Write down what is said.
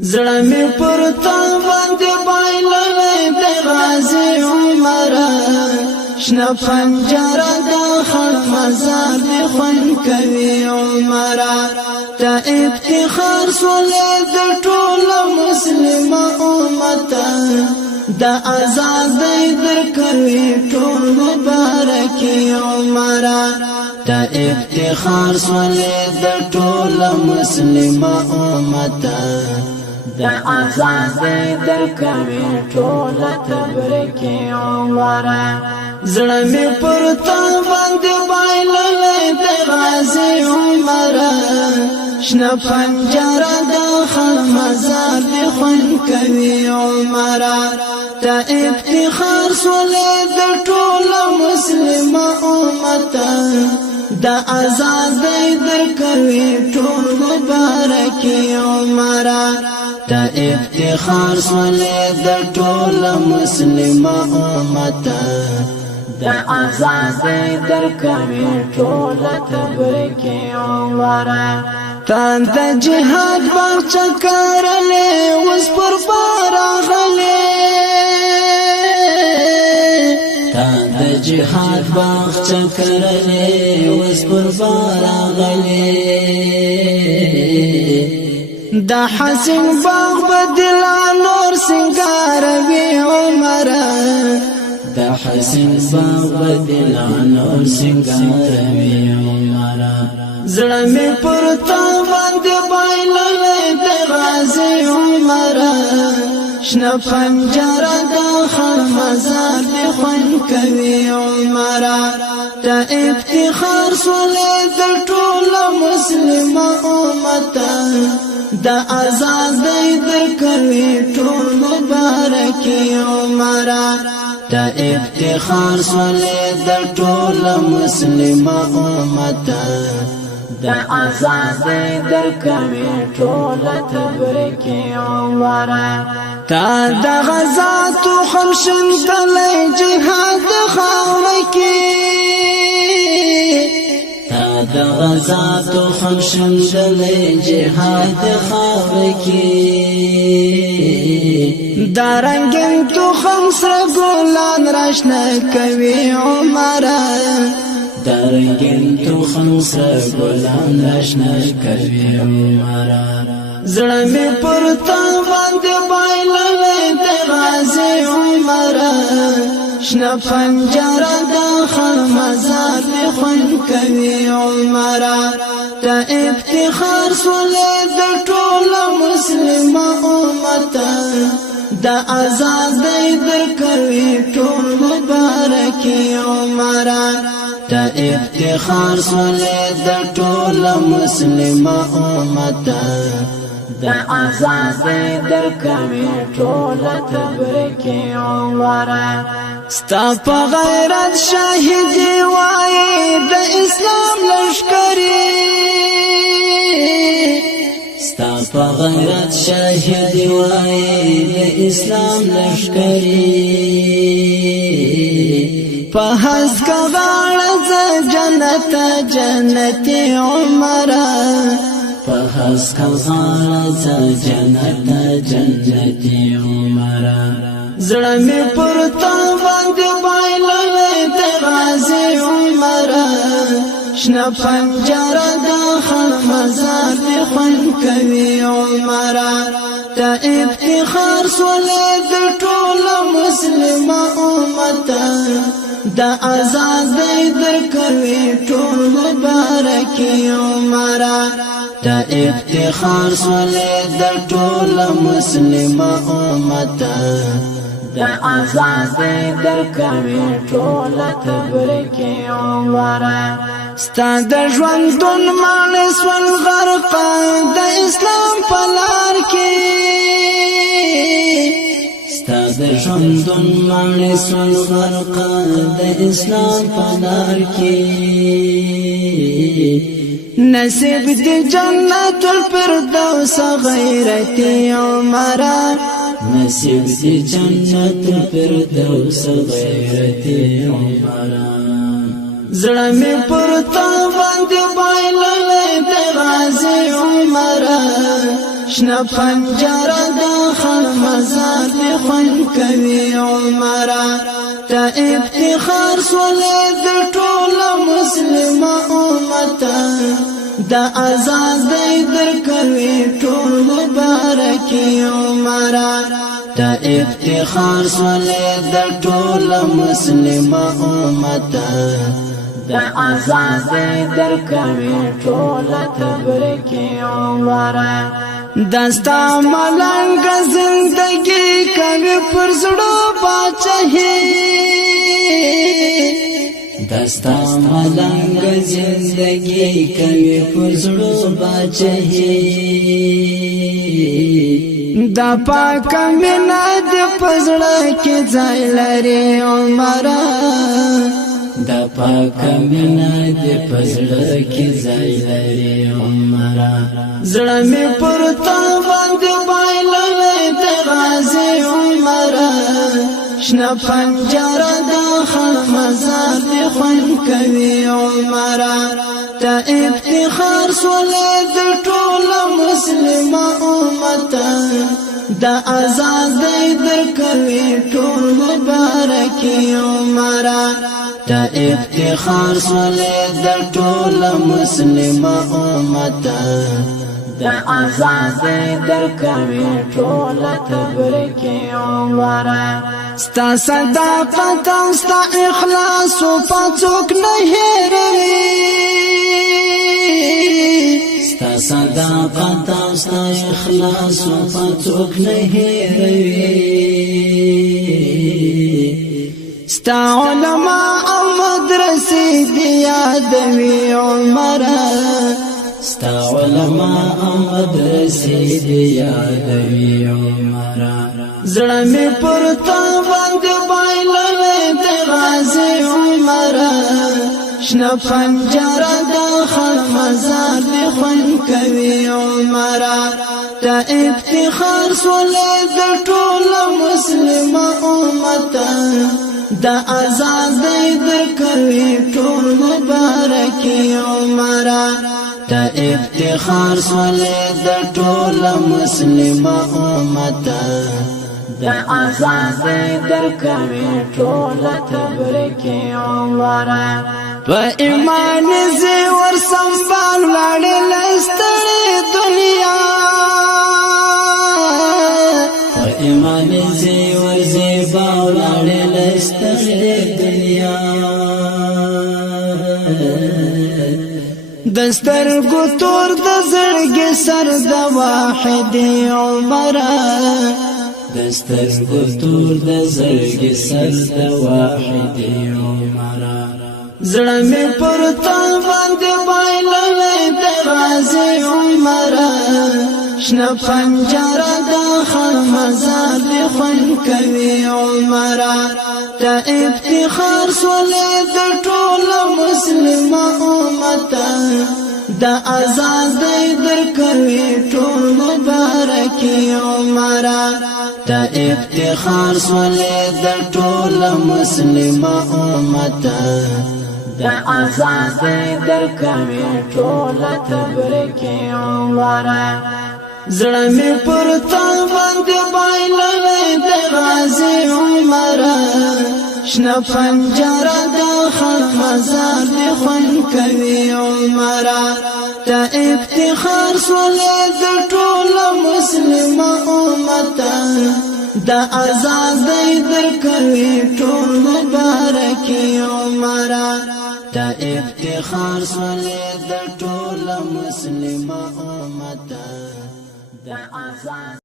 زړه می پر تا باندې بایللې د غازی عمر شنه پنجره د خړ مزار می خون کوي عمر ته افتخار سولې د ټول مسلم امت د آزادۍ درکوي ټول مبارک عمر ته افتخار سولې د ټول مسلم امت د آزادۍ درکوي ټول تبریک عمر زړه می پر تا باندې بایللې د غازی عمر شنه پنجره د خړ مزار می خون کوي عمر ته افتخار سولې د ټول مسلم امت د آزادۍ درکوي ټول مبارک عمر ته افتخار سولې د ټول مسلم امت د آزادۍ درکوي ټول تبریک عمر تا د جهاد باغچه کرلې اوس پر بار غلې تا د جهاد باغچه کرلې اوس پر بار غلې دا حسین باغ بدل نور سنگار وی عمر دا حسین باغ بدل نور سنگار وی عمر زړه می پر تا باندې بایللې د غازی عمر شنه پنجره د خړ مزار می خون کوي عمر ته افتخار سولې د ټول مسلم امت د آزادۍ درکوي ټول مبارک عمر ته افتخار سولې د ټول مسلم امت د آزادۍ درکوي ټول تبریک عمر تا د غزات هم شندلې جهاد خاور کې د غزات هم شندلې جهاد خاور کې دارنګن تو هم سره ګلان راشنه کوي عمر دارنګن تو هم سره ګلان راشنه کوي عمر زړه می پر تا باندې بایللې د غازی عمر شنه پنجره د خړ مزار می خون کوي عمر ته افتخار سولې د ټول مسلم امت د آزادۍ درکوي ټول مبارک عمر ته افتخار سولې د ټول مسلم امت د آزادۍ درکوي ټول تبریک عمر ستا په غیرت شاهد وای د اسلام لشکری ستا په غیرت شاهد وای د اسلام لشکری په هسکه غاړه جنت جنتی عمر په هسکه غاړه جنت جنتی عمر زړه می پر تا باندې بایللې د غازی عمر شنه پنجره د خړ مزار می خون کوي عمر ته افتخار سولې د ټول مسلم امت د آزادۍ درکوي ټول مبارک عمر ته افتخار سولې د ټول مسلم امت د آزادۍ درکوي ټول تبریک عمر ستا د ژوندون ماڼۍ سول غرق د اسلام په لار کې ستا د ژوندون ماڼۍ سول غرق د اسلام په لار کې نصیب دی جنت الفردوس غیرتی عمر نصیب دی جنت الفردوس غیرتی عمر زړه می پر تا باندې بایللې د غازی عمر شنه پنجره د خړ مزار دی خوند کوي عمره ته افتخار سولې د ټول مسلم امت د آزادۍ درکوي ټول مبارکي عمره ته افتخار سولې د ټول مسلم امت د آزادۍ درکوي ټول تبریکي عمره دستا ملنګ زندگی کوي پر زړه باچهي دستا ملنګ زندگی کوي پر زړه باچهي دا پاک مینا د پزړه کې ځای لري عمره دا پاک مینا د پزړه کې ځای لري عمره زړه می پر تا باندې بایللې د غازی عمره شنه پنجره د خړ مزار دی خوند کوي عمره ته افتخار سولې د ټول مسلم امت د آزادۍ درکوي ټول مبارکي عمره ته افتخار سولې د ټول مسلم امت د آزادۍ درکوي ټول تبریکي عمره ستا صداقت او ستا اخلاص په څوک نه هېروي ستا صداقت او ستا اخلاص په څوک نه هېروي ستا علماء او مدرسې دی یادوي عمره ستا علماء او مدرسې دی یادوي عمره زړه می پر تا باندې بایللې د غازی عمره شنه پنجره د خړ مزار دی خوند کوي عمره ته افتخار سولې د ټول مسلم امت د آزادۍ درکوي ټول مبارکي عمره ته افتخار سولې د ټول مسلم امت د آزادۍ درکوي ټول تبریکي عمره په ایمان زی ور سنبال وړلې ستړې دنیا په ایمان زی ور زیبا وړلې ستړې دنیا دستر ګتور د زړګي سر د واحد عمره دستر ګتور د زړګي سر د واحد عمره زړه می پر تا باندې بایللې د غازی عمره شنه پنجره د خړ مزار دی خوند کوي عمره ته افتخار سولې د ټول مسلم امت د آزادۍ درکوي ټول مبارکي عمره ته افتخار سولې د ټول مسلم امت د آزادۍ درکوي ټول تبریکي عمره زړه می پر تا باندې بایللې د غازی عمره شنه پنجره د خړ مزار دی خوند کوي عمره ته افتخار سولې د ټول مسلم امت د آزادۍ درکوي ټول مبارکي عمره ته افتخار سولې د ټول مسلم امت د آزاد